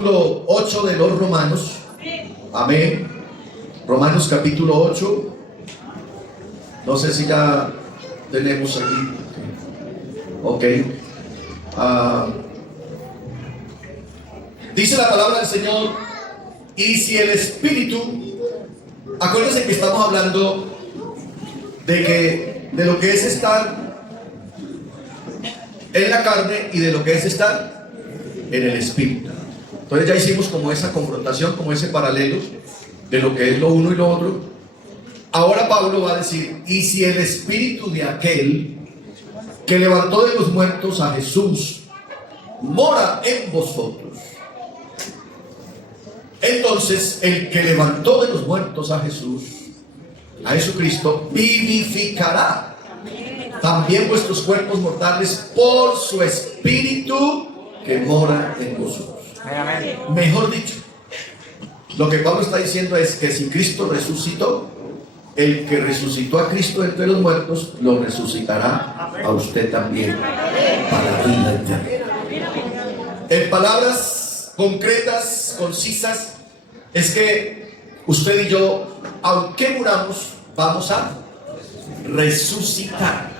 Capítulo 8 de los Romanos. Amén. Romanos capítulo 8. No sé si ya tenemos aquí. Ok. Dice la palabra del Señor: y si el Espíritu, acuérdense que estamos hablando de lo que es estar en la carne y de lo que es estar en el Espíritu. Entonces ya hicimos como esa confrontación, como ese paralelo de lo que es lo uno y lo otro. Ahora Pablo va a decir: y si el Espíritu de aquel que levantó de los muertos a Jesús mora en vosotros, entonces el que levantó de los muertos a Jesús, a Jesucristo, vivificará también vuestros cuerpos mortales por su Espíritu que mora en vosotros. Mejor dicho, lo que Pablo está diciendo es que si Cristo resucitó, el que resucitó a Cristo entre los muertos lo resucitará a usted también para la vida eterna. En palabras concretas, concisas, es que usted y yo, aunque muramos, vamos a resucitar.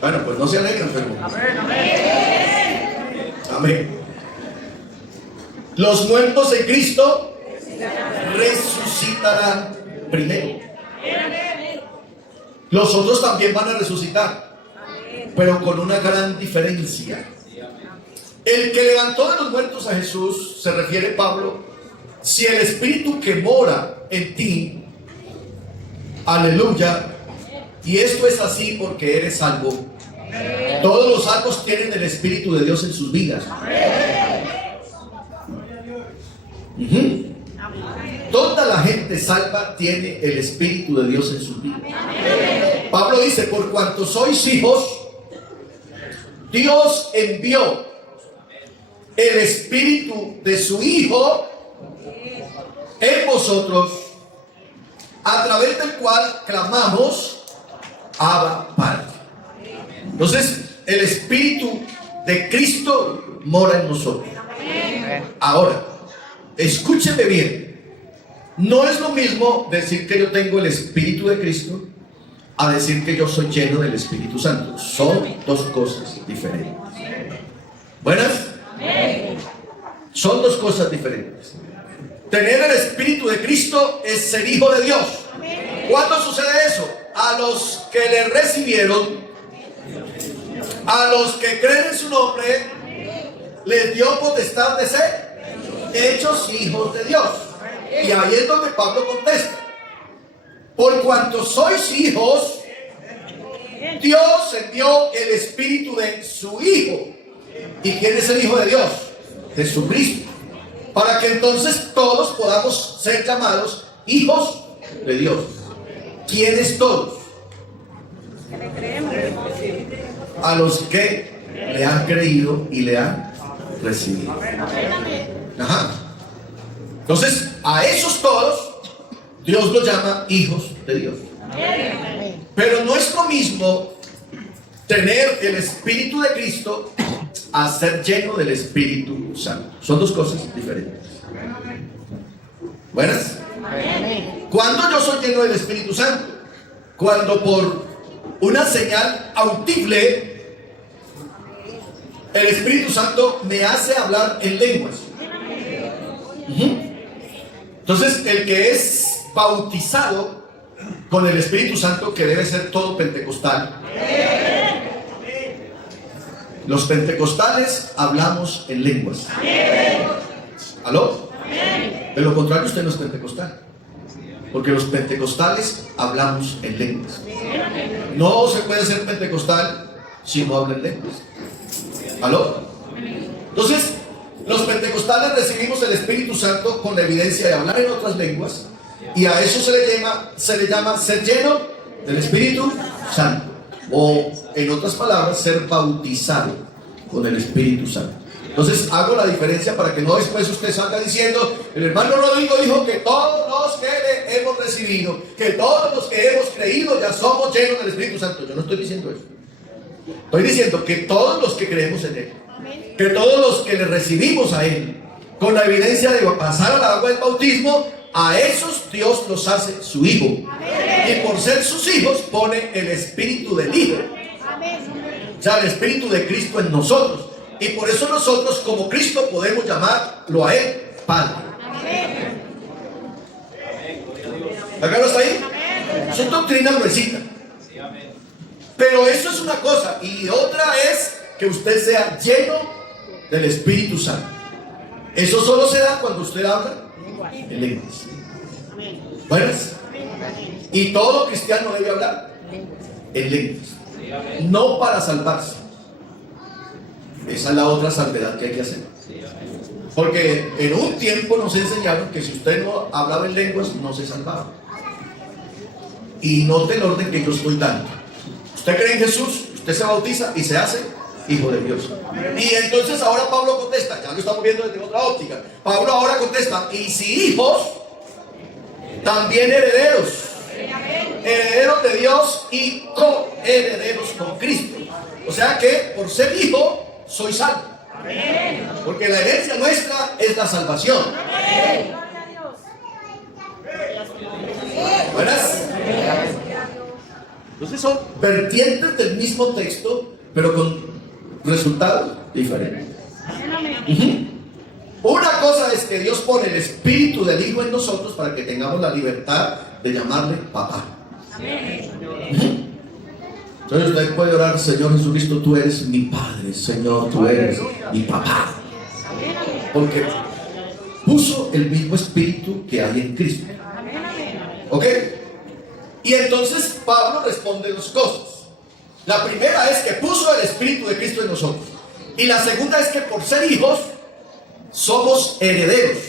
Bueno, pues no se alegran, pero amén. Los muertos en Cristo resucitarán primero. Los otros también van a resucitar, pero con una gran diferencia. El que levantó de los muertos a Jesús, se refiere Pablo, si el Espíritu que mora en ti, aleluya, y esto es así porque eres salvo. Todos los salvos tienen el Espíritu de Dios en sus vidas. Toda la gente salva tiene el Espíritu de Dios en sus vidas. Pablo dice: por cuanto sois hijos, Dios envió el Espíritu de su Hijo en vosotros, a través del cual clamamos: Abba, Padre. Entonces, el Espíritu de Cristo mora en nosotros. Ahora, escúcheme bien. No es lo mismo decir que yo tengo el Espíritu de Cristo a decir que yo soy lleno del Espíritu Santo. Son dos cosas diferentes. ¿Buenas? Son dos cosas diferentes. Tener el Espíritu de Cristo es ser hijo de Dios. ¿Cuándo sucede eso? A los que le recibieron, a los que creen en su nombre, les dio potestad de ser hechos hijos de Dios. Y ahí es donde Pablo contesta: por cuanto sois hijos, Dios envió el Espíritu de su Hijo. ¿Y quién es el Hijo de Dios? Jesucristo. Para que entonces todos podamos ser llamados hijos de Dios. ¿Quiénes todos? A los que le han creído y le han recibido. Ajá. Entonces, a esos todos Dios los llama hijos de Dios. Pero no es lo mismo tener el Espíritu de Cristo a ser lleno del Espíritu Santo. Son dos cosas diferentes. ¿Buenas? ¿Cuándo yo soy lleno del Espíritu Santo? Cuando por una señal audible el Espíritu Santo me hace hablar en lenguas. Entonces, el que es bautizado con el Espíritu Santo, que debe ser todo pentecostal, los pentecostales hablamos en lenguas. ¿Aló? De lo contrario, usted no es pentecostal, porque los pentecostales hablamos en lenguas. No se puede ser pentecostal si no habla en lenguas. ¿Aló? Entonces, los pentecostales recibimos el Espíritu Santo con la evidencia de hablar en otras lenguas, y a eso se le llama ser lleno del Espíritu Santo, o en otras palabras, ser bautizado con el Espíritu Santo. Entonces hago la diferencia para que no después usted salga diciendo: el hermano Rodrigo dijo que todos los que le hemos recibido, que todos los que hemos creído ya somos llenos del Espíritu Santo. Yo no estoy diciendo eso. Estoy diciendo que todos los que creemos en Él, que todos los que le recibimos a Él, con la evidencia de pasar al agua del bautismo, a esos Dios los hace su hijo. Y por ser sus hijos pone el espíritu del hijo. O sea, el espíritu de Cristo en nosotros. Y por eso nosotros como Cristo podemos llamarlo a Él Padre. ¿Acá no está ahí? Son doctrinas gruesita. Pero eso es una cosa. Y otra es que usted sea lleno del Espíritu Santo. Eso solo se da cuando usted habla en lenguas. ¿Buenas? Y todo cristiano debe hablar en lenguas. No para salvarse. Esa es la otra salvedad que hay que hacer. Porque en un tiempo nos enseñaron que si usted no hablaba en lenguas, no se salvaba. Y note el orden que yo estoy dando. Usted cree en Jesús, usted se bautiza y se hace hijo de Dios. Y entonces ahora Pablo contesta, ya lo estamos viendo desde otra óptica. Pablo ahora contesta, y si hijos, también herederos. Herederos de Dios y coherederos con Cristo. O sea que por ser hijo, soy salvo. Porque la herencia nuestra es la salvación. ¿Buenas? Entonces son vertientes del mismo texto, pero con resultados diferentes. Una cosa es que Dios pone el espíritu del Hijo en nosotros para que tengamos la libertad de llamarle papá. Entonces usted puede orar: Señor Jesucristo, tú eres mi Padre. Señor, tú eres mi papá. Porque puso el mismo espíritu que hay en Cristo. ¿Ok? Y entonces Pablo responde dos cosas. La primera es que puso el espíritu de Cristo en nosotros. Y la segunda es que por ser hijos somos herederos.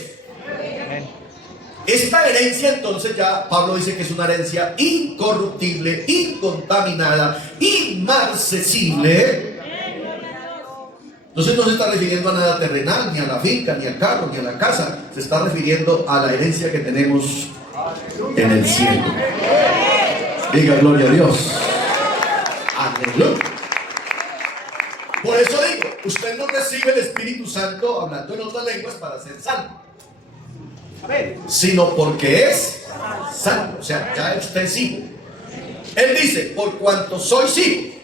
Esta herencia entonces ya Pablo dice que es una herencia incorruptible, incontaminada, inmarcesible. Entonces no se está refiriendo a nada terrenal, ni a la finca, ni al carro, ni a la casa. Se está refiriendo a la herencia que tenemos en el cielo. Diga gloria a Dios. Aleluya. Por eso digo, usted no recibe el Espíritu Santo hablando en otras lenguas para ser salvo, sino porque es salvo. O sea, ya usted es hijo. Él dice, por cuanto sois hijos.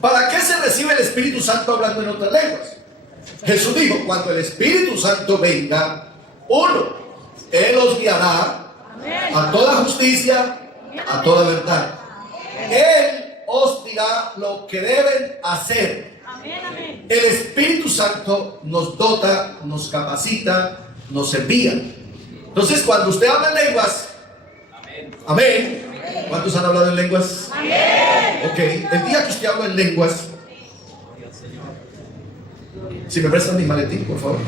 ¿Para qué se recibe el Espíritu Santo hablando en otras lenguas? Jesús dijo, cuando el Espíritu Santo venga, uno, Él os guiará a toda justicia, a toda verdad. Él os dirá lo que deben hacer. El Espíritu Santo nos dota, nos capacita, nos envía. Entonces cuando usted habla en lenguas, amén. ¿Cuántos han hablado en lenguas? Amén. Ok, el día que usted habla en lenguas, si me prestan mi maletín, por favor.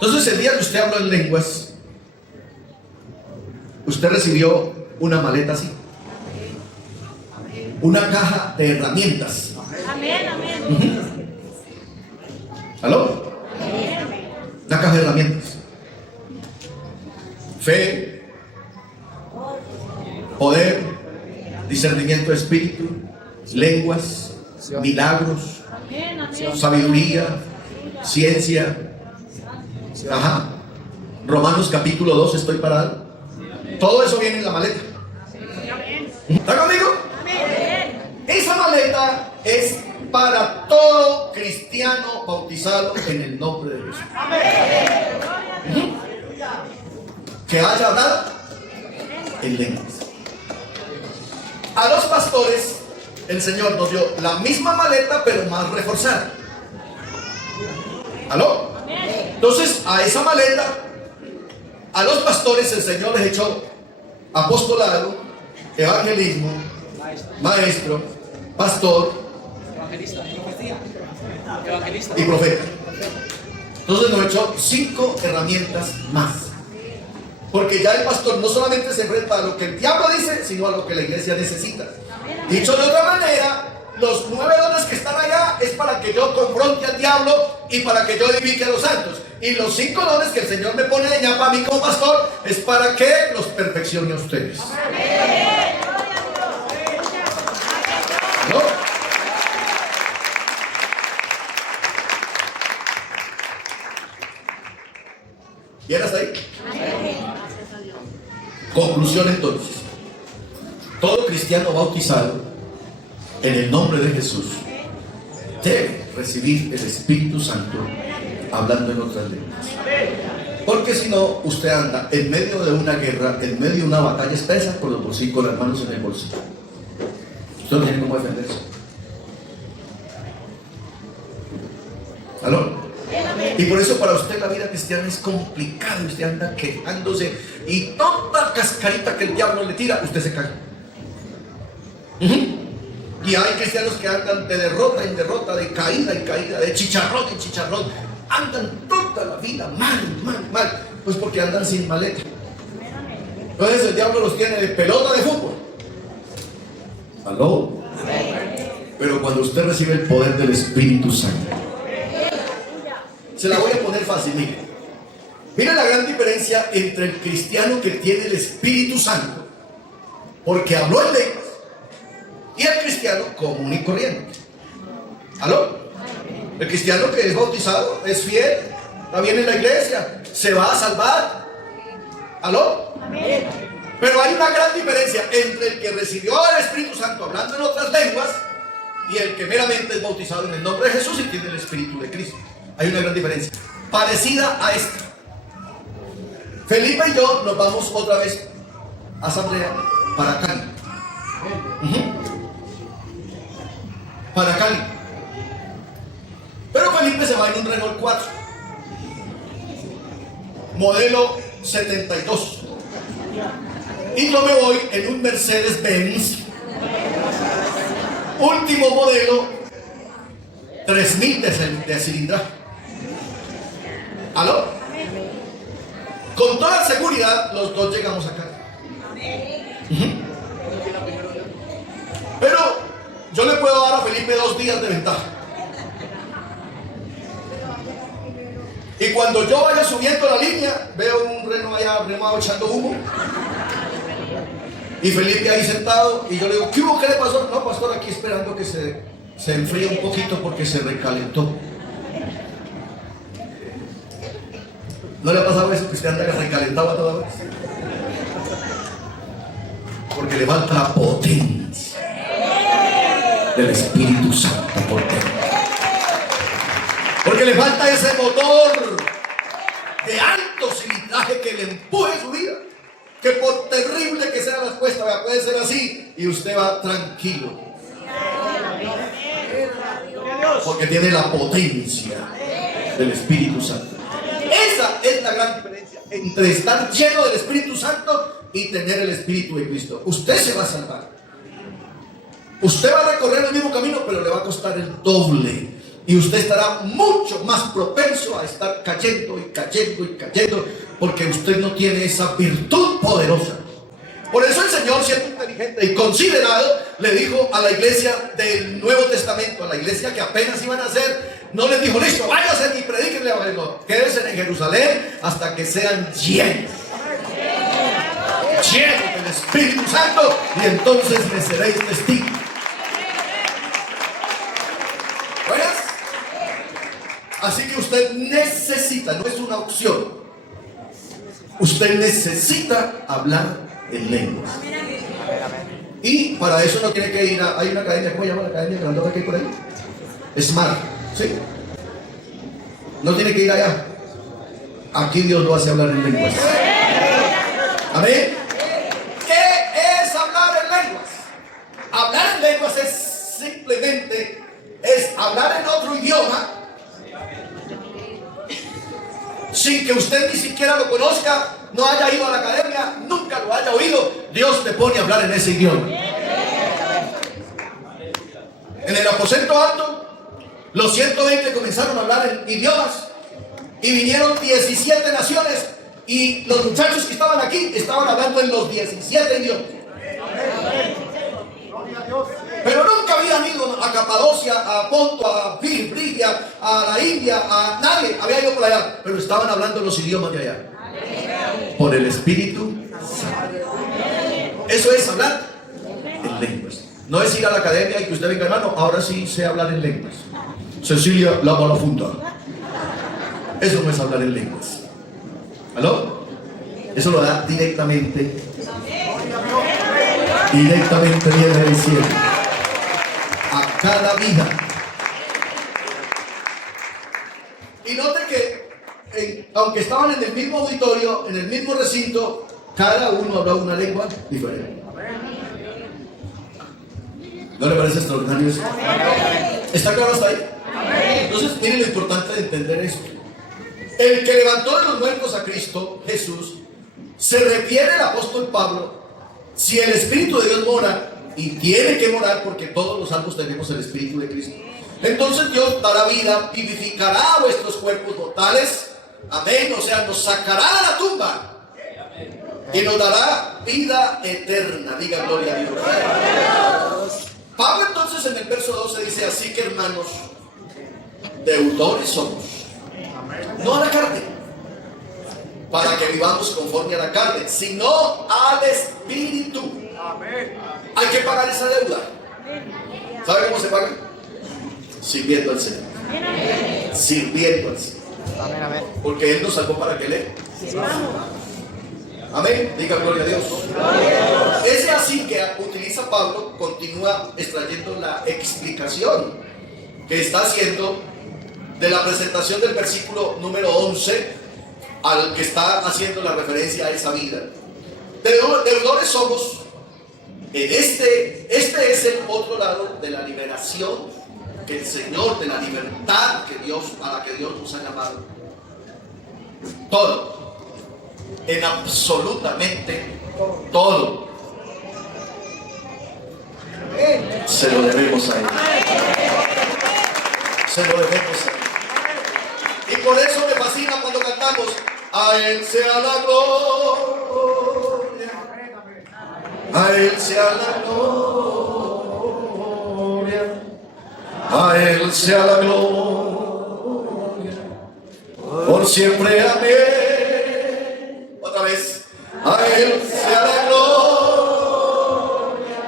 Entonces el día que usted habló en lenguas, usted recibió una maleta así, una caja de herramientas. ¿Aló? Una caja de herramientas. Fe, poder, discernimiento de espíritu, lenguas, milagros, sabiduría, ciencia. Ajá. Romanos capítulo 2, estoy parado. Todo eso viene en la maleta. ¿Está conmigo? Esa maleta es para todo cristiano bautizado en el nombre de Jesús. Que haya hablado en lenguas. A los pastores el Señor nos dio la misma maleta, pero más reforzada. ¿Aló? Entonces a esa maleta, a los pastores el Señor les echó apostolado, evangelismo, maestro, pastor y profeta. Entonces nos echó 5 herramientas más. Porque ya el pastor no solamente se enfrenta a lo que el diablo dice, sino a lo que la iglesia necesita. Dicho de otra manera, los 9 dones que están allá es para que yo confronte al diablo y para que yo edifique a los santos. Y los 5 dones que el Señor me pone de ñapa a mí como pastor es para que los perfeccione a ustedes. ¿No? ¿Bien hasta ahí? Conclusión entonces. Todo cristiano bautizado en el nombre de Jesús debe recibir el Espíritu Santo hablando en otras lenguas. Porque si no, usted anda en medio de una guerra, en medio de una batalla espesa con los bolsillos, con las manos en el bolsillo. Usted no tiene cómo defenderse. ¿Aló? Y por eso para usted la vida cristiana es complicada. Usted anda quejándose y toda cascarita que el diablo le tira, usted se cae. Y hay cristianos que andan de derrota en derrota, de caída en caída, de chicharrón en chicharrón. Andan toda la vida mal. Pues porque andan sin maleta. Entonces el diablo los tiene de pelota de fútbol. ¿Aló? Pero cuando usted recibe el poder del Espíritu Santo, se la voy a poner fácil, mire. Mira la gran diferencia entre el cristiano que tiene el Espíritu Santo, porque habló en lenguas, y el cristiano común y corriente. ¿Aló? El cristiano que es bautizado es fiel, está bien en la iglesia, se va a salvar. ¿Aló? Amén. Pero hay una gran diferencia entre el que recibió el Espíritu Santo hablando en otras lenguas y el que meramente es bautizado en el nombre de Jesús y tiene el Espíritu de Cristo. Hay una gran diferencia, parecida a esta. Felipe y yo nos vamos otra vez a asamblea para Cali. Para Cali. Pero Felipe se va en un Renault 4 modelo 72 y yo me voy en un Mercedes-Benz último modelo 3000 de cilindraje. ¿Aló? Con toda seguridad los dos llegamos acá. Pero yo le puedo dar a Felipe 2 días de ventaja. Y cuando yo vaya subiendo la línea, veo un reno allá remado echando humo. Y Felipe ahí sentado, y yo le digo, ¿qué hubo? ¿Qué le pasó? No, pastor, aquí esperando que se enfríe un poquito porque se recalentó. ¿No le ha pasado eso que usted anda recalentado a toda vez? Porque le falta la potencia del Espíritu Santo por dentro. Porque le falta ese motor de alto cilindraje que le empuje su vida. Que por terrible que sea la respuesta, puede ser así y usted va tranquilo. Porque tiene la potencia del Espíritu Santo. Esa es la gran diferencia entre estar lleno del Espíritu Santo y tener el Espíritu de Cristo. Usted se va a salvar. Usted va a recorrer el mismo camino, pero le va a costar el doble. Y usted estará mucho más propenso a estar cayendo, porque usted no tiene esa virtud poderosa. Por eso el Señor, siendo inteligente y considerado, le dijo a la iglesia del Nuevo Testamento, a la iglesia que apenas iban a hacer, no les dijo, listo, váyanse y predíquenle a Babel. Quédense en Jerusalén hasta que sean llenos del Espíritu Santo, y entonces me seréis testigos. ¿Buenas? Así que usted necesita, no es una opción, usted necesita hablar en lenguas. Y para eso no tiene que ir a, hay una academia, ¿cómo se llama la academia grandota que hay por ahí? Smart, ¿sí? No tiene que ir allá. Aquí Dios lo hace hablar en lenguas. Amén. ¿Qué es hablar en lenguas? Hablar en lenguas es simplemente hablar en otro idioma sin que usted ni siquiera lo conozca, no haya ido a la academia, nunca lo haya oído. Dios te pone a hablar en ese idioma. En el aposento alto, los 120 comenzaron a hablar en idiomas y vinieron 17 naciones, y los muchachos que estaban aquí estaban hablando en los 17 idiomas. Pero nunca habían ido a Capadocia, a Ponto, a Frigia, a la India, a nadie había ido por allá, pero estaban hablando los idiomas de allá. Por el Espíritu Santo. Eso es hablar en lenguas. No es ir a la academia y que usted venga, hermano, ahora sí sé hablar en lenguas. Cecilia lava la funda. Eso no es hablar en lenguas. ¿Aló? Eso lo da directamente viene del cielo a cada vida. Y note que aunque estaban en el mismo auditorio, en el mismo recinto, cada uno hablaba una lengua diferente. ¿No le parece extraordinario eso? ¿Está claro hasta ahí? Entonces, miren lo importante de entender esto. El que levantó de los muertos a Cristo, Jesús, se refiere el apóstol Pablo, si el Espíritu de Dios mora, y tiene que morar porque todos los salvos tenemos el Espíritu de Cristo, entonces Dios dará vida, vivificará vuestros cuerpos mortales, amén, o sea, nos sacará de la tumba y nos dará vida eterna. Diga gloria a Dios. Pablo entonces en el verso 12 dice: así que, hermanos, deudores somos, no a la carne, para que vivamos conforme a la carne, sino al Espíritu. Hay que pagar esa deuda. ¿Sabe cómo se paga? Sirviendo al Señor. Sirviendo al Señor. Porque Él nos salvó para que le sirvamos. Amén. Diga gloria a Dios. Ese así que utiliza Pablo continúa extrayendo la explicación que está haciendo de la presentación del versículo número 11 al que está haciendo la referencia a esa vida. Deudores somos. Este es el otro lado de la liberación que el Señor, de la libertad que Dios, a la que Dios nos ha llamado. Todo. En absolutamente todo se lo debemos a Él. Se lo debemos a Él. Y por eso me fascina cuando cantamos: a Él sea la gloria, a Él sea la gloria, a Él sea la gloria, por siempre, amén. Otra vez: a Él sea la gloria,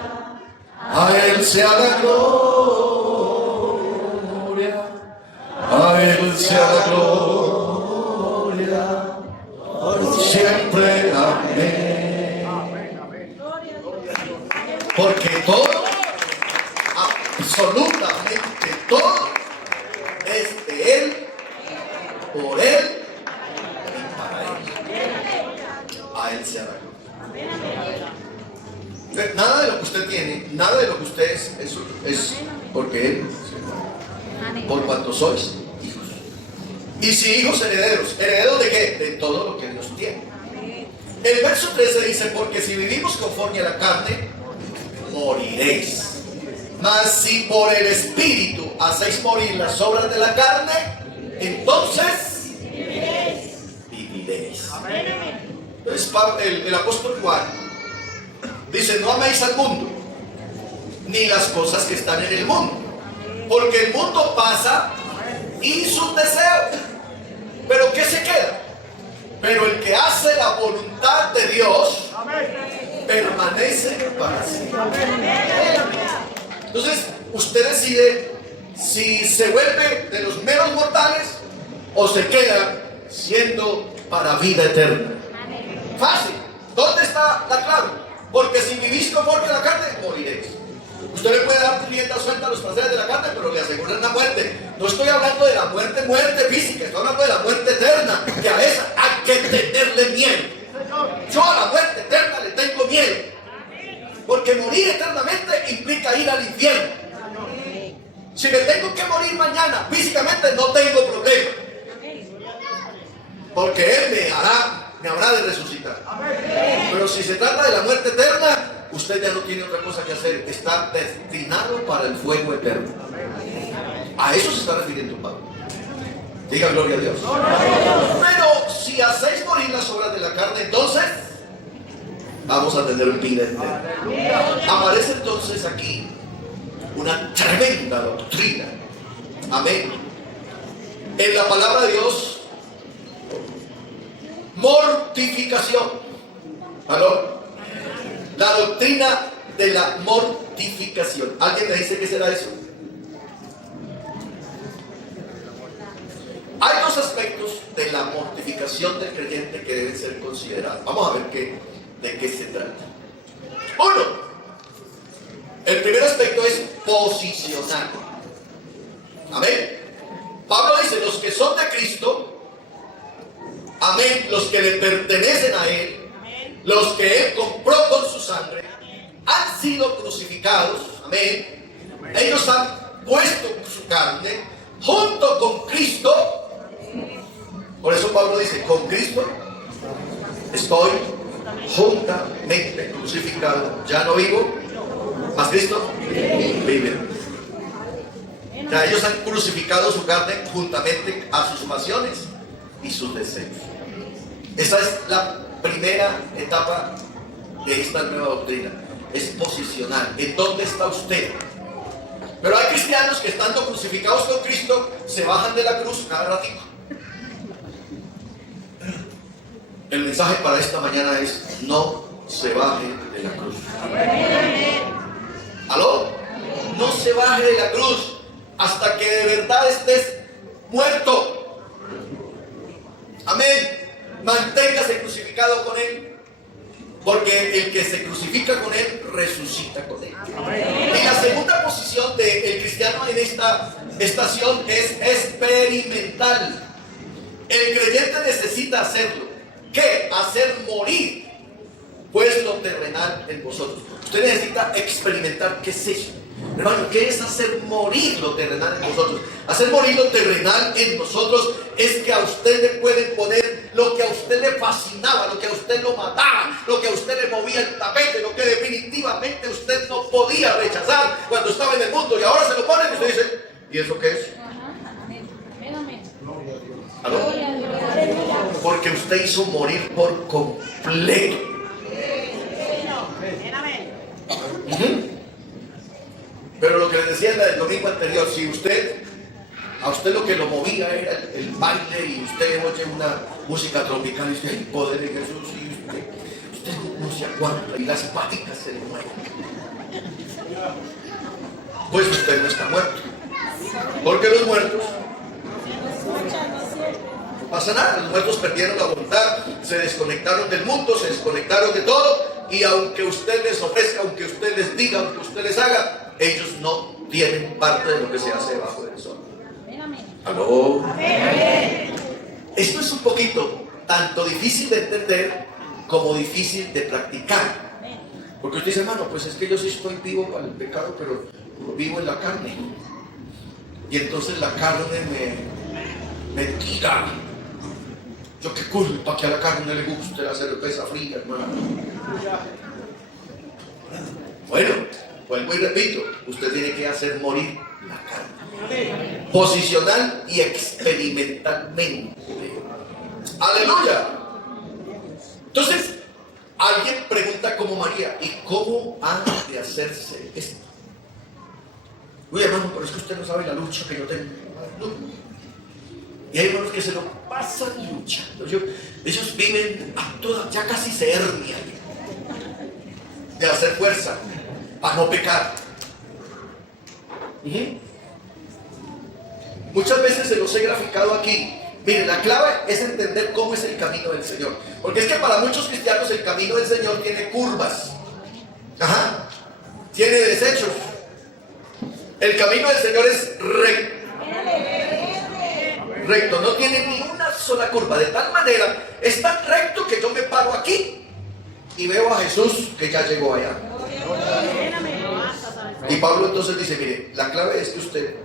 a Él sea la gloria, a Él sea la gloria, por siempre, amén. Porque todo, absolutamente todo, es de Él, por Él, a Él sea la gloria. Nada de lo que usted tiene, nada de lo que usted es porque Él, por cuanto sois hijos. Y si hijos, herederos. ¿Herederos de qué? De todo lo que Dios tiene. El verso 13 dice: porque si vivimos conforme a la carne, moriréis. Mas si por el Espíritu hacéis morir las obras de la carne, entonces viviréis. Entonces el apóstol Juan dice: no améis al mundo, ni las cosas que están en el mundo, porque el mundo pasa y sus deseos, pero ¿qué se queda? Pero el que hace la voluntad de Dios permanece para siempre. Entonces usted decide si se vuelve de los meros mortales o se queda siendo para vida eterna. Fácil. ¿Dónde está la clave? Porque si vivís conforme a la carne, moriréis. Usted le puede dar rienda suelta a los placeres de la carne, pero le aseguran la muerte. No estoy hablando de la muerte física, estoy hablando de la muerte eterna, que a esa hay que tenerle miedo. Yo a la muerte eterna le tengo miedo, porque morir eternamente implica ir al infierno. Si me tengo que morir mañana físicamente, no tengo problema, porque Él me habrá de resucitar. Pero si se trata de la muerte eterna, usted ya no tiene otra cosa que hacer. Está destinado para el fuego eterno. A eso se está refiriendo Pablo. Diga gloria a Dios. Pero si hacéis morir las obras de la carne, entonces vamos a tener vida eterna. Aparece entonces aquí una tremenda doctrina. Amén. en la palabra de Dios mortificación. ¿Aló? La doctrina de la mortificación. ¿Alguien me dice qué será eso? Hay dos aspectos de la mortificación del creyente que deben ser considerados. Vamos a ver de qué se trata. Uno, el primer aspecto es posicionar. Amén. Pablo dice, los que son de Cristo, amén, los que le pertenecen a Él, los que Él compró con su sangre, han sido crucificados, amén. Ellos han puesto su carne junto con Cristo. Por eso Pablo dice, con Cristo estoy juntamente crucificado. Ya no vivo, mas Cristo vive. Ya ellos han crucificado su carne juntamente a sus pasiones y sus deseos. Esa es la primera etapa de esta nueva doctrina. Es posicionar. ¿En dónde está usted? Pero hay cristianos que estando crucificados con Cristo se bajan de la cruz cada ratito. El mensaje para esta mañana es: no se baje de la cruz. ¿Aló? No se baje de la cruz hasta que de verdad estés muerto. Amén. Manténgase crucificado con Él, porque el que se crucifica con Él resucita con Él. Y la segunda posición del cristiano en esta estación es experimental. El creyente necesita hacerlo. ¿Qué? Hacer morir pues lo terrenal en vosotros. Usted necesita experimentar. ¿Qué es eso? Hermano, ¿qué es hacer morir lo terrenal en vosotros? Hacer morir lo terrenal en nosotros es que a usted le pueden poner lo que a usted le fascinaba, lo que a usted lo mataba, lo que a usted le movía el tapete, lo que definitivamente usted no podía rechazar cuando estaba en el mundo, y ahora se lo ponen y usted dice: ¿y eso qué es? ¿Aló? Porque usted hizo morir por completo. Pero lo que les decía el domingo anterior, si a usted lo que lo movía era el baile, y usted oye una música tropical y dice: ¡ay, poder de Jesús! Y usted no se aguanta y las paticas se le mueven, pues usted no está muerto. Porque los muertos no pasa nada. Los muertos perdieron la voluntad, se desconectaron del mundo, se desconectaron de todo, y aunque usted les ofrezca, aunque usted les diga, aunque usted les haga, ellos no tienen parte de lo que se hace debajo del sol. ¿Aló? Esto es un poquito tanto difícil de entender como difícil de practicar. Porque usted dice: hermano, pues es que yo sí estoy vivo para el pecado, pero vivo en la carne. Y entonces la carne me tira. Yo qué culpa que a la carne le guste la cerveza fría, hermano. Bueno, vuelvo y repito, usted tiene que hacer morir la carne, posicional y experimentalmente. Aleluya. Entonces, alguien pregunta como María: ¿y cómo ha de hacerse esto? Uy, hermano, pero es que usted no sabe la lucha que yo tengo. No. Y hay hermanos que se lo pasan luchando. Ellos viven a todas, ya casi se hernian de hacer fuerza para no pecar. Muchas veces se los he graficado aquí. Miren, la clave es entender cómo es el camino del Señor. Porque es que para muchos cristianos el camino del Señor tiene curvas. Tiene desechos. El camino del Señor es recto. Recto, no tiene ni una sola curva. De tal manera, es tan recto que yo me paro aquí y veo a Jesús que ya llegó allá. Y Pablo entonces dice: mire, la clave es que usted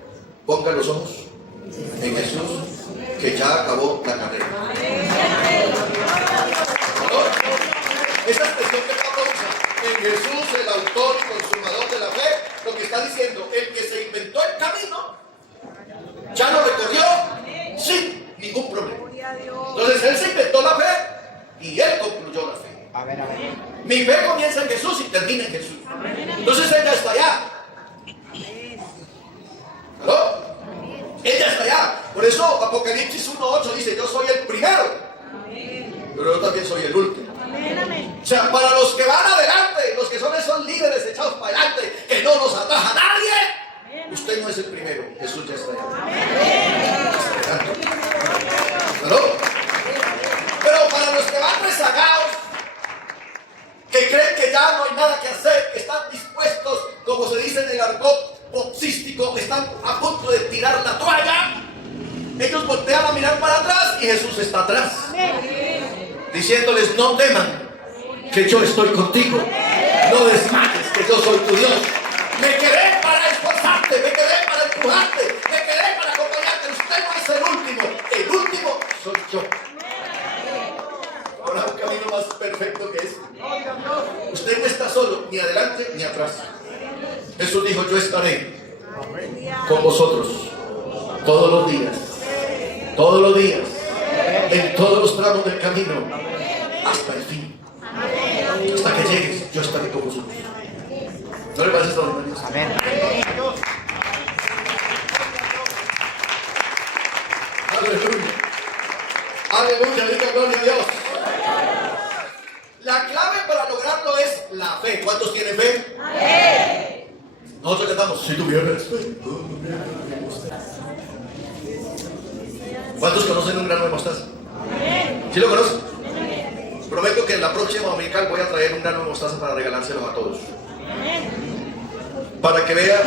ponga los ojos en Jesús, que ya acabó la carrera. ¿No? Esa expresión que Pablo usa, en Jesús, el autor y consumador de la fe, lo que está diciendo: el que se inventó el camino ya lo recorrió sin ningún problema. Entonces él se inventó la fe y él concluyó la fe. Mi fe comienza en Jesús y termina en Jesús. Entonces él ya está allá. ¿No? Él ya está allá. Por eso Apocalipsis 1:8 dice, yo soy el primero, pero yo también soy el último. O sea, para los que van adelante, los que son esos líderes echados para adelante, que no nos ataja nadie, usted no es el primero, Jesús ya está ahí. ¿No? Pero para los que van rezagados, que creen que ya no hay nada que hacer, que están dispuestos, como se dice en el argot boxístico, están a punto de tirar la toalla, ellos voltean a mirar para atrás y Jesús está atrás, diciéndoles, no teman, que yo estoy contigo, no desmayes, que yo soy tu Dios. Me quedé para esforzarte, me quedé para empujarte, me quedé para acompañarte. Usted no es el último soy yo. Ahora un camino más perfecto que este. Usted no está solo, ni adelante ni atrás. Jesús dijo, yo estaré con vosotros todos los días, en todos los tramos del camino, hasta el fin. Hasta que llegues, yo estaré con vosotros. ¿No le parece extraordinario? Amén. Aleluya. Aleluya, diga gloria a Dios. La clave para lograrlo es la fe. ¿Cuántos tienen fe? Amén. Nosotros cantamos, si tuvieras fe. ¿Cuántos conocen un grano de mostaza? ¿Sí lo conocen? Prometo que en la próxima dominical voy a traer un grano de mostaza para regalárselos a todos. Para que vean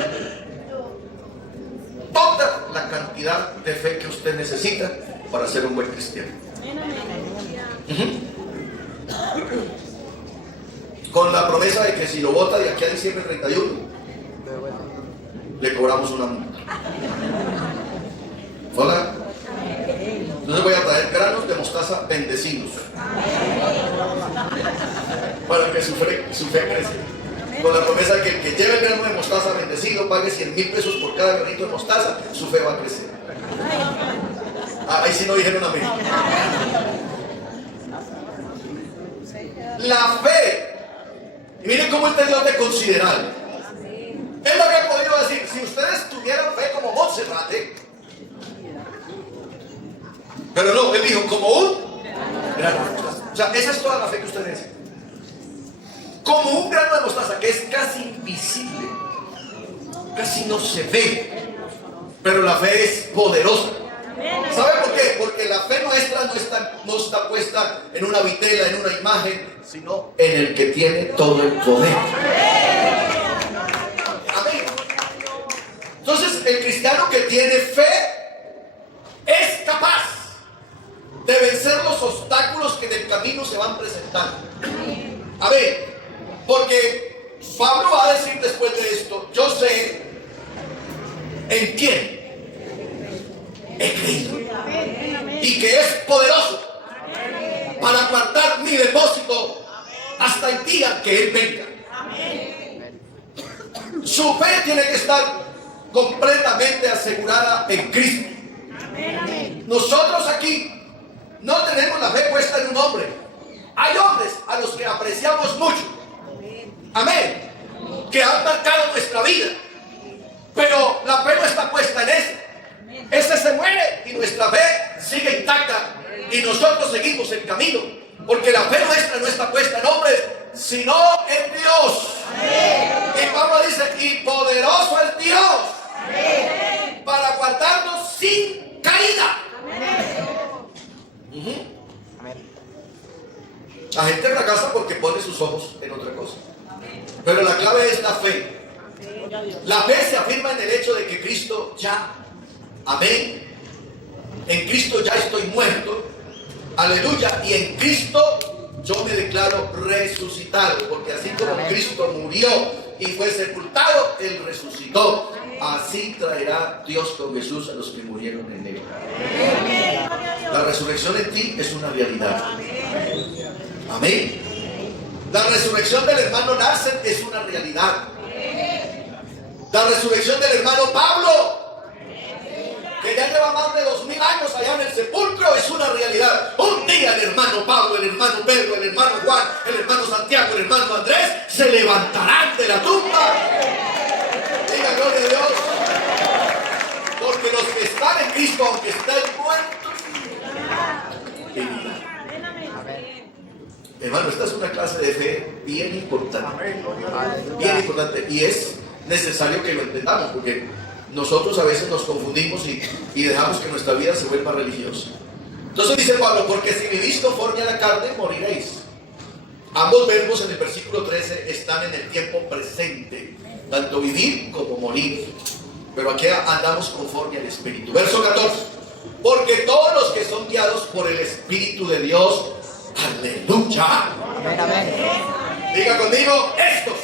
toda la cantidad de fe que usted necesita para ser un buen cristiano. Con la promesa de que si lo vota de aquí a diciembre 31, le cobramos una multa. Hola. Entonces voy a traer granos de mostaza bendecidos para que su fe crezca. Con la promesa de que el que lleve el grano de mostaza bendecido pague 100,000 pesos por cada granito de mostaza, su fe va a crecer. Ahí sí no dijeron amén. La fe, y miren cómo este Dios de considerable. Él lo había podido decir, si ustedes tuvieran fe como Monserrate, pero no, él dijo, como un grano de mostaza. O sea, esa es toda la fe que ustedes necesitan. Como un grano de mostaza, que es casi invisible, casi no se ve, pero la fe es poderosa. ¿Sabe por qué? Porque la fe nuestra no está puesta en una vitela, en una imagen, sino en el que tiene todo el poder. Amén. Entonces, el cristiano que tiene fe es capaz de vencer los obstáculos que en el camino se van presentando. A ver, porque Pablo va a decir después de esto, yo sé en quién he creído y que es poderoso para guardar mi depósito hasta el día que Él venga. Su fe tiene que estar completamente asegurada en Cristo. Nosotros aquí no tenemos la fe puesta en un hombre. Hay hombres a los que apreciamos mucho, amén, que han marcado nuestra vida, pero la fe no está puesta en ese. Ese se muere y nuestra fe sigue intacta y nosotros seguimos el camino, porque la fe nuestra no está puesta en hombres, sino en Dios. Y Pablo dice, y poderoso es Dios para guardarnos sin caída. La gente fracasa porque pone sus ojos en otra cosa, pero la clave es la fe. La fe se afirma en el hecho de que Cristo ya, amén, en Cristo ya estoy muerto, aleluya, y en Cristo yo me declaro resucitado, porque así como Cristo murió y fue sepultado, Él resucitó. Así traerá Dios con Jesús a los que murieron en Él. La resurrección en ti es una realidad. Amén. La resurrección del hermano Narsen es una realidad. La resurrección del hermano Pablo, que ya lleva más de 2000 años allá en el sepulcro, es una realidad. Un día el hermano Pablo, el hermano Pedro, el hermano Juan, el hermano Santiago, el hermano Andrés se levantarán de la tumba. Diga gloria a Dios. Porque los que están en Cristo, aunque estén muertos, vivirán. Hermano, esta es una clase de fe bien importante. Bien importante. Y es necesario que lo entendamos, porque nosotros a veces nos confundimos y dejamos que nuestra vida se vuelva religiosa. Entonces dice Pablo, porque si vivís conforme a la carne, moriréis. Ambos verbos en el versículo 13 están en el tiempo presente, tanto vivir como morir. Pero aquí andamos conforme al Espíritu. Verso 14. Porque todos los que son guiados por el Espíritu de Dios, aleluya. Amén, amén. Diga conmigo, estos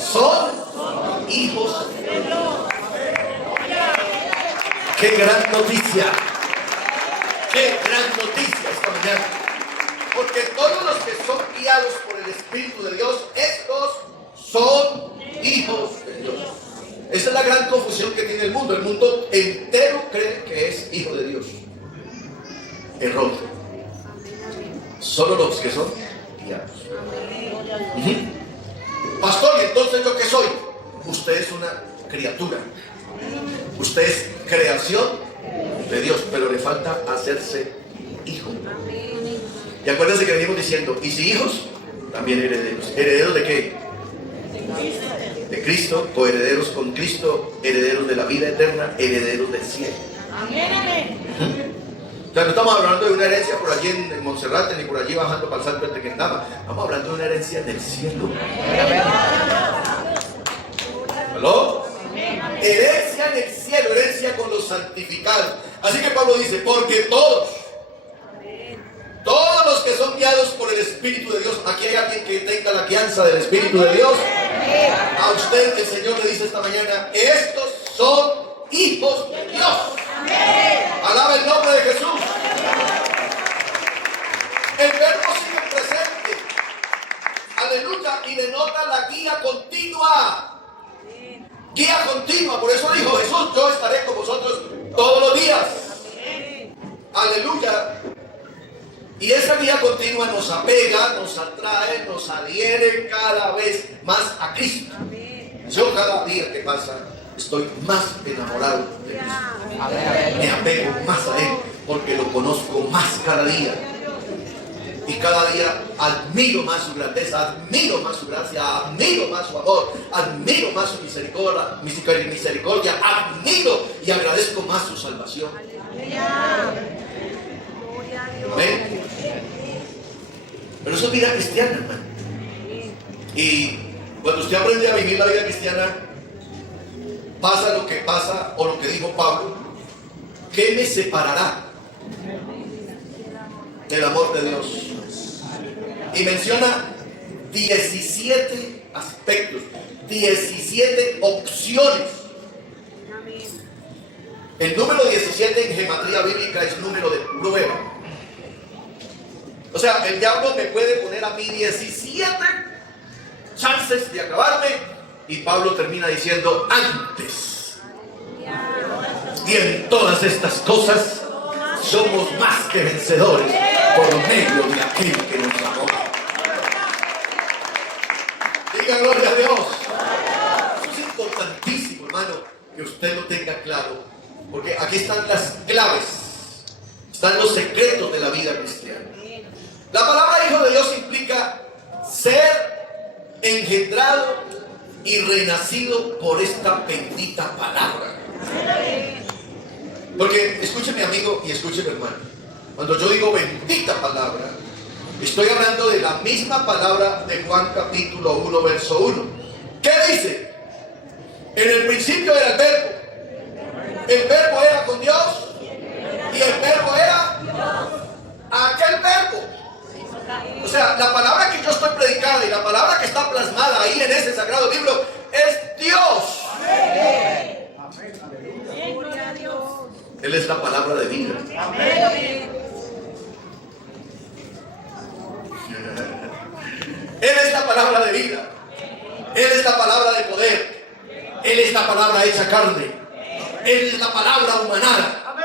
son hijos de Dios. ¡Qué gran noticia! ¡Qué gran noticia esta mañana! Porque todos los que son guiados por el Espíritu de Dios, estos son hijos de Dios. Esa es la gran confusión que tiene el mundo. El mundo entero cree que es hijo de Dios. Error. Solo los que son guiados. Pastor, ¿y entonces yo qué soy? Usted es una criatura. Usted es creación de Dios, pero le falta hacerse hijo. Y acuérdense que venimos diciendo, y si hijos, también herederos. ¿Herederos de qué? De Cristo, coherederos con Cristo, herederos de la vida eterna, herederos del cielo. O sea, no estamos hablando de una herencia por allí en Monserrate, ni por allí bajando para el Salto del Tequendama. Estamos hablando de una herencia del cielo. ¿Aló? Herencia en el cielo, herencia con los santificados. Así que Pablo dice, porque todos los que son guiados por el Espíritu de Dios, aquí hay alguien que tenga la guianza del Espíritu de Dios. A usted el Señor le dice esta mañana, estos son hijos de Dios. Alaba el nombre de Jesús. El verbo sigue presente. Aleluya. Y denota la guía continua. Guía continua. Por eso dijo Jesús, yo estaré con vosotros todos los días. Aleluya. Y esa guía continua nos apega, nos atrae, nos adhiere cada vez más a Cristo. Yo cada día que pasa estoy más enamorado de Cristo. Me apego más a Él porque lo conozco más cada día. Y cada día admiro más su grandeza, admiro más su gracia, admiro más su amor, admiro más su misericordia, admiro y agradezco más su salvación. Amén. Pero eso es vida cristiana, hermano. Y cuando usted aprende a vivir la vida cristiana, pasa lo que pasa, o lo que dijo Pablo, ¿qué me separará del amor de Dios? Y menciona 17 aspectos, 17 opciones. El número 17 en gematría bíblica es número de prueba. O sea, el diablo me puede poner a mí 17 chances de acabarme, y Pablo termina diciendo antes. Y en todas estas cosas somos más que vencedores por medio de aquel que nos amó. Diga gloria a Dios. Eso es importantísimo, hermano, que usted lo tenga claro, porque aquí están las claves, están los secretos de la vida cristiana. La palabra hijo de Dios implica ser engendrado y renacido por esta bendita palabra. Porque escúcheme, amigo, y escúcheme, hermano, cuando yo digo bendita palabra, estoy hablando de la misma palabra de Juan capítulo 1 verso 1. ¿Qué dice? En el principio era el verbo era con Dios, y el verbo era aquel verbo. O sea, la palabra que yo estoy predicando y la palabra que está plasmada ahí en ese sagrado libro es Dios. Él es la palabra de vida. Él es la palabra de vida. Él es la palabra de poder. Él es la palabra hecha carne. Él es la palabra humanada.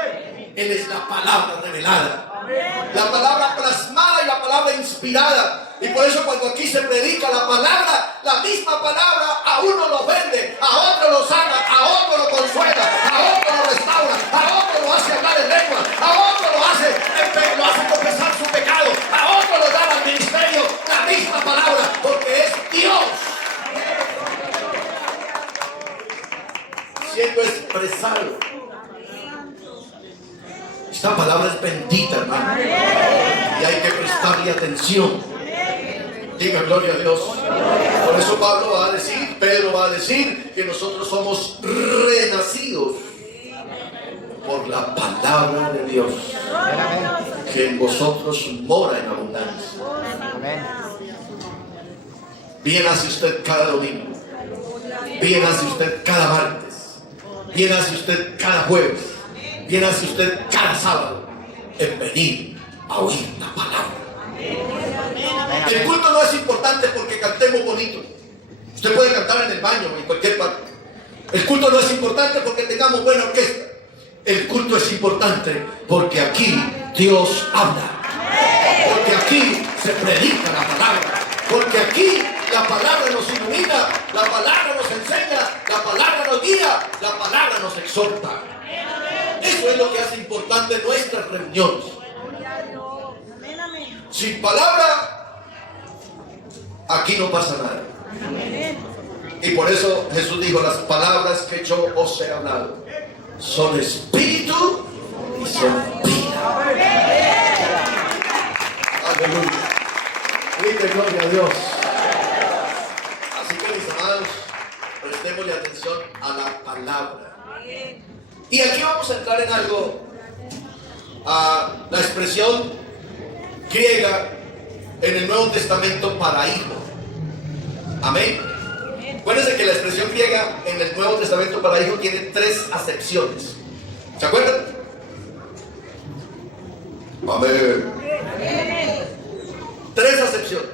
Él es la palabra revelada. La palabra plasmada y la palabra inspirada. Y por eso cuando aquí se predica la palabra, la misma palabra a uno lo vende, a otro lo sana, a otro lo consuela, a otro lo restaura, a siendo expresado. Esta palabra es bendita, hermano, y hay que prestarle atención. Diga gloria a Dios. Por eso Pablo va a decir, Pedro va a decir que nosotros somos renacidos por la palabra de Dios, que en vosotros mora en abundancia. Bien hace usted cada domingo, bien hace usted cada martes, bien hace usted cada jueves, bien hace usted cada sábado en venir a oír la palabra. El culto no es importante porque cantemos bonito. Usted puede cantar en el baño o en cualquier parte. El culto no es importante porque tengamos buena orquesta. El culto es importante porque aquí Dios habla, porque aquí se predica la palabra, porque aquí la palabra nos ilumina, la palabra nos enseña, la palabra nos guía, la palabra nos exhorta. Eso es lo que hace importante nuestras reuniones. Sin palabra, aquí no pasa nada. Y por eso Jesús dijo, las palabras que yo os he hablado son espíritu y son vida. Aleluya. Grite gloria a Dios. Así que mis amados, prestémosle atención a la palabra. Y aquí vamos a entrar en algo, a la expresión griega en el Nuevo Testamento para hijo. Amén. Acuérdense que la expresión griega en el Nuevo Testamento para hijo tiene 3 acepciones. ¿Se acuerdan? Amén. 3 acepciones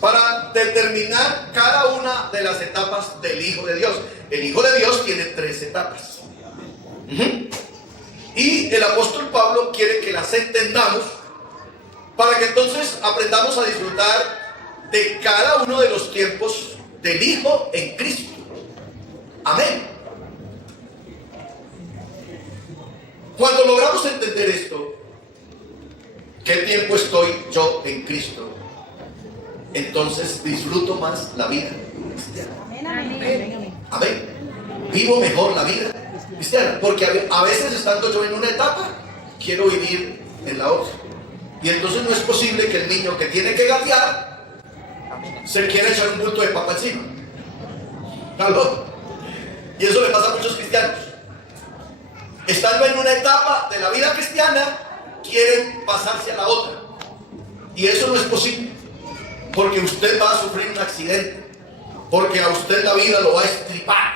para determinar cada una de las etapas del Hijo de Dios. El Hijo de Dios tiene 3 etapas. Y el apóstol Pablo quiere que las entendamos para que entonces aprendamos a disfrutar de cada uno de los tiempos del Hijo en Cristo. Amén. Cuando logramos entender esto, ¿qué tiempo estoy yo en Cristo? Entonces disfruto más la vida cristiana. Amén. Vivo mejor la vida cristiana, porque a veces estando yo en una etapa, quiero vivir en la otra. Y entonces no es posible que el niño que tiene que gatear se quiera echar un bulto de papa encima. ¿Aló? Y eso le pasa a muchos cristianos. Estando en una etapa de la vida cristiana, quieren pasarse a la otra. Y eso no es posible, porque usted va a sufrir un accidente, porque a usted la vida lo va a estripar.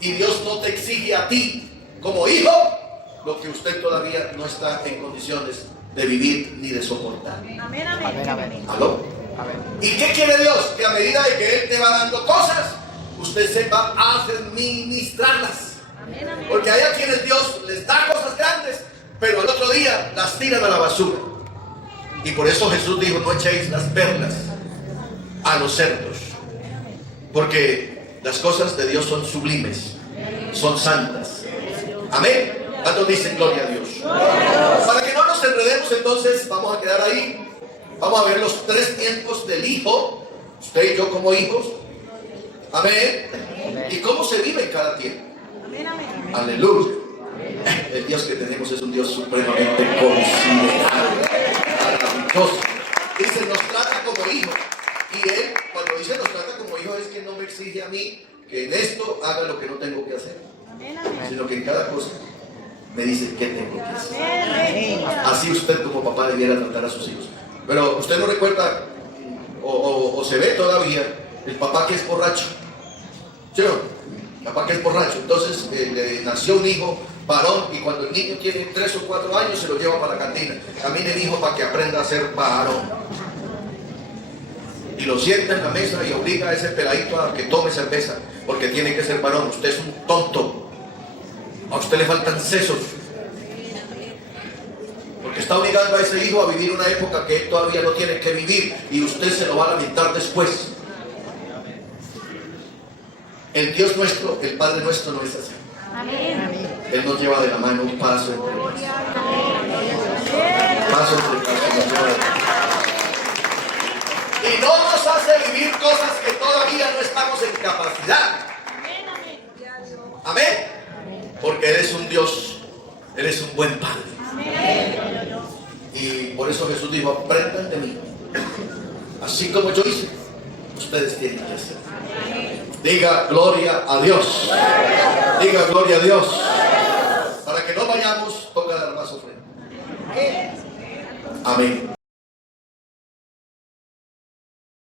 Y Dios no te exige a ti, como hijo, lo que usted todavía no está en condiciones de vivir ni de soportar. Amén, amén, amén. ¿Aló? ¿Y qué quiere Dios? Que a medida de que Él te va dando cosas, usted sepa administrarlas. Porque hay a quienes Dios les da cosas grandes, pero al otro día las tiran a la basura. Y por eso Jesús dijo, no echéis las perlas a los cerdos, porque las cosas de Dios son sublimes, son santas. Amén. ¿Cuántos dicen gloria a Dios? Para que no nos enredemos, entonces vamos a quedar ahí. Vamos a ver los 3 tiempos del Hijo, usted y yo como hijos. Amén. Y cómo se vive en cada tiempo. Aleluya. El Dios que tenemos es un Dios supremamente considerable, maravilloso. Dice, nos trata como hijos. Y Él, cuando dice nos trata como hijos, es que no me exige a mí que en esto haga lo que no tengo que hacer, sino que en cada cosa me dice qué tengo que hacer. Así usted como papá debiera tratar a sus hijos. Pero usted no recuerda o se ve todavía el papá que es borracho. ¿Sí o no? Papá que es borracho. Entonces le nació un hijo varón y cuando el niño tiene 3 o 4 años se lo lleva para la cantina. Camine el hijo para que aprenda a ser varón. Y lo sienta en la mesa y obliga a ese peladito a que tome cerveza porque tiene que ser varón. Usted es un tonto. A usted le faltan sesos. Porque está obligando a ese hijo a vivir una época que él todavía no tiene que vivir y usted se lo va a lamentar después. El Dios nuestro, el Padre nuestro no es así. Él nos lleva de la mano un paso entre paso. Paso entre paso. Y no nos hace vivir cosas que todavía no estamos en capacidad. eres un Dios, eres un buen Padre. Y por eso Jesús dijo, aprendan de mí. Así como yo hice, ustedes tienen que hacer. Diga gloria a Dios. Diga gloria a Dios. Para que no vayamos, toca dar más ofrenda. Amén.